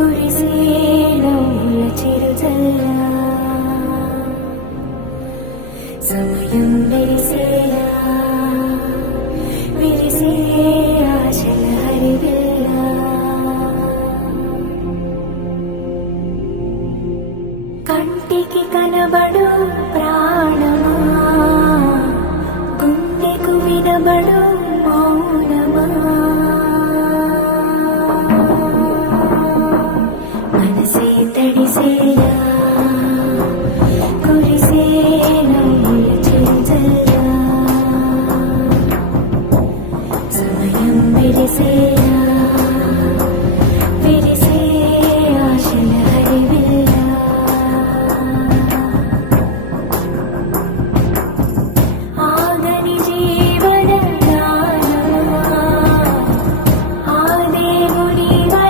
కురిసే నవ్వుల చిరుజల్లా సమయం మెరిసేలా విరిసే ఆశల హరివిల్లా కంటికి కనబడు ప్రాణమా గుండెకు వినబడు